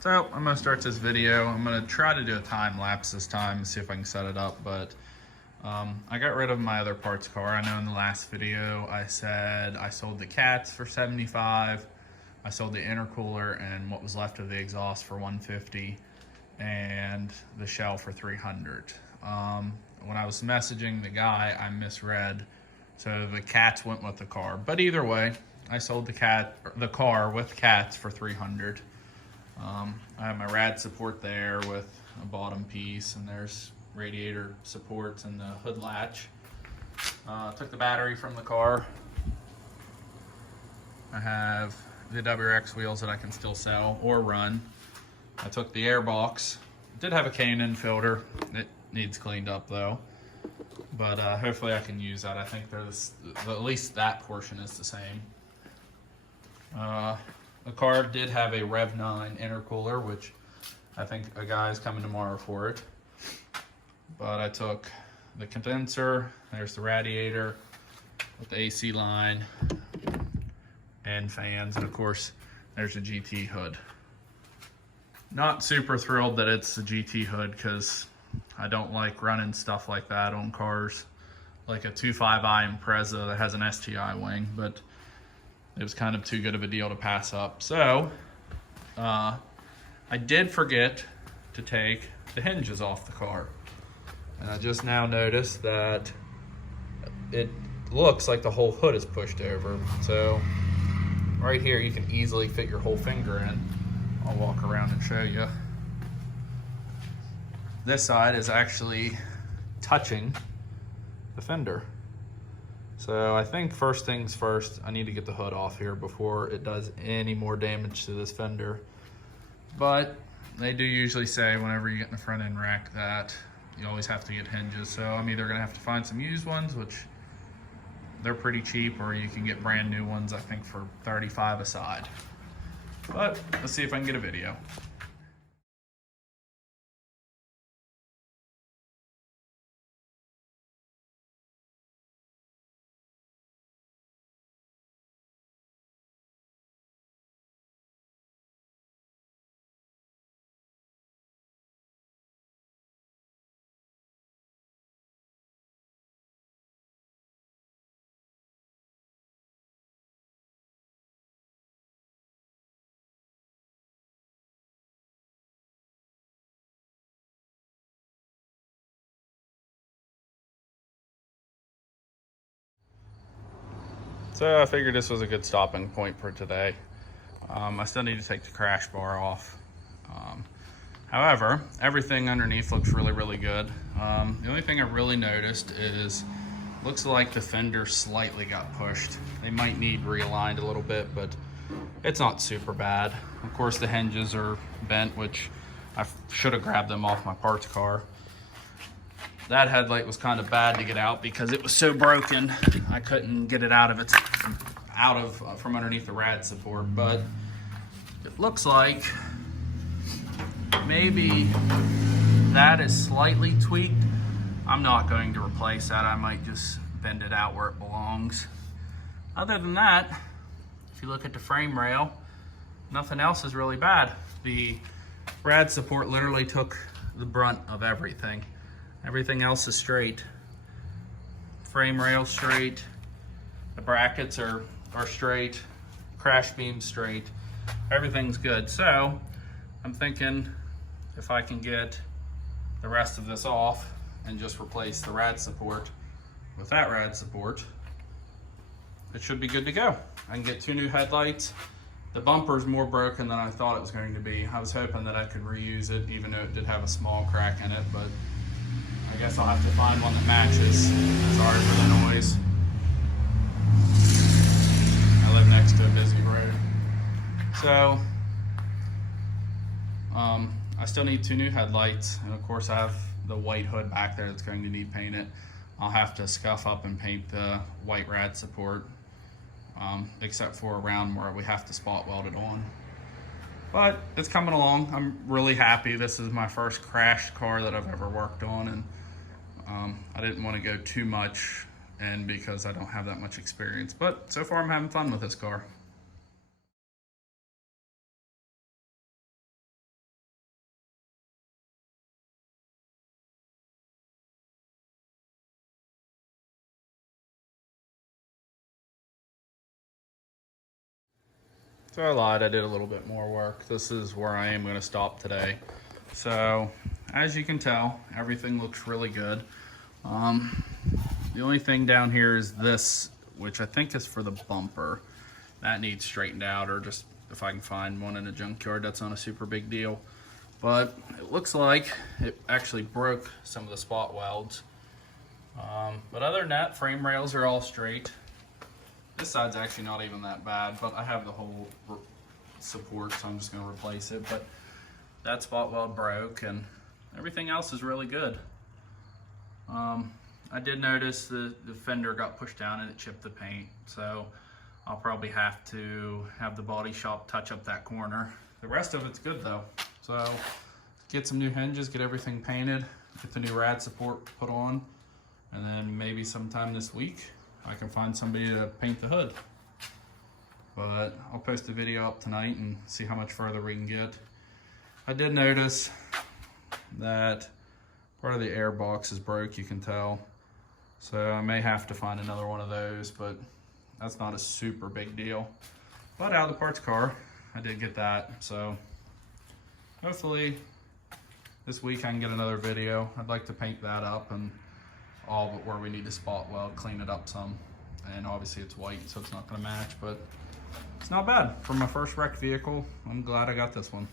So I'm gonna start this video. I'm gonna try to do a time lapse this time and see if I can set it up, but I got rid of my other parts car. I know in the last video I said I sold the cats for 75. I sold the intercooler and what was left of the exhaust for 150 and the shell for 300. When I was messaging the guy, I misread. So the cats went with the car. But either way, I sold the car with cats for 300. I have my rad support there with a bottom piece, and there's radiator supports and the hood latch. Took the battery from the car. I have the WRX wheels that I can still sell or run. I took the air box. It did have a K&N filter. It needs cleaned up though. But hopefully I can use that. I think there's at least that portion is the same. The car did have a Rev 9 intercooler, which I think a guy is coming tomorrow for it. But I took the condenser, there's the radiator with the AC line and fans, and of course there's a GT hood. Not super thrilled that it's a GT hood because I don't like running stuff like that on cars, like a 2.5i Impreza that has an STI wing, but it was kind of too good of a deal to pass up. So I did forget to take the hinges off the car. And I just now noticed that it looks like the whole hood is pushed over. So right here, you can easily fit your whole finger in. I'll walk around and show you. This side is actually touching the fender. So I think first things first, I need to get the hood off here before it does any more damage to this fender. But they do usually say whenever you get in the front end rack that you always have to get hinges. So I'm either gonna have to find some used ones, which they're pretty cheap, or you can get brand new ones, I think for 35 a side. But let's see if I can get a video. So I figured this was a good stopping point for today. I still need to take the crash bar off. However, everything underneath looks really, really good. The only thing I really noticed is, looks like the fender slightly got pushed. They might need realigned a little bit, but it's not super bad. Of course, the hinges are bent, which I should have grabbed them off my parts car. That headlight was kind of bad to get out because it was so broken. I couldn't get it out of from underneath the rad support, but it looks like maybe that is slightly tweaked. I'm not going to replace that. I might just bend it out where it belongs. Other than that, if you look at the frame rail, nothing else is really bad. The rad support literally took the brunt of everything. Everything else is straight. Frame rail straight. The brackets are straight. Crash beam straight. Everything's good. So I'm thinking if I can get the rest of this off and just replace the rad support with that rad support, it should be good to go. I can get 2 new headlights. The bumper's more broken than I thought it was going to be. I was hoping that I could reuse it, even though it did have a small crack in it, but I guess I'll have to find one that matches. Sorry for the noise. I live next to a busy road. So, I still need 2 new headlights, and of course I have the white hood back there that's going to need painted. I'll have to scuff up and paint the white rad support, except for around where we have to spot weld it on. But it's coming along. I'm really happy. This is my first crashed car that I've ever worked on, and I didn't want to go too much, and because I don't have that much experience. But so far I'm having fun with this car. So I lied, I did a little bit more work. This is where I am gonna stop today. So, as you can tell, everything looks really good. The only thing down here is this, which I think is for the bumper. That needs straightened out, or just if I can find one in a junkyard, that's not a super big deal. But it looks like it actually broke some of the spot welds. But other than that, frame rails are all straight. This side's actually not even that bad, but I have the whole support, so I'm just gonna replace it. But that spot weld broke, and everything else is really good. I did notice the fender got pushed down and it chipped the paint, so I'll probably have to have the body shop touch up that corner. The rest of it's good though. So get some new hinges, get everything painted, get the new rad support put on, and then maybe sometime this week I can find somebody to paint the hood. But I'll post a video up tonight and see how much further we can get. I did notice that part of the air box is broke, you can tell. So I may have to find another one of those, but that's not a super big deal. But out of the parts car, I did get that. So hopefully this week I can get another video. I'd like to paint that up and all but where we need to spot weld, clean it up some. And obviously it's white, so it's not gonna match, but it's not bad. For my first wrecked vehicle, I'm glad I got this one.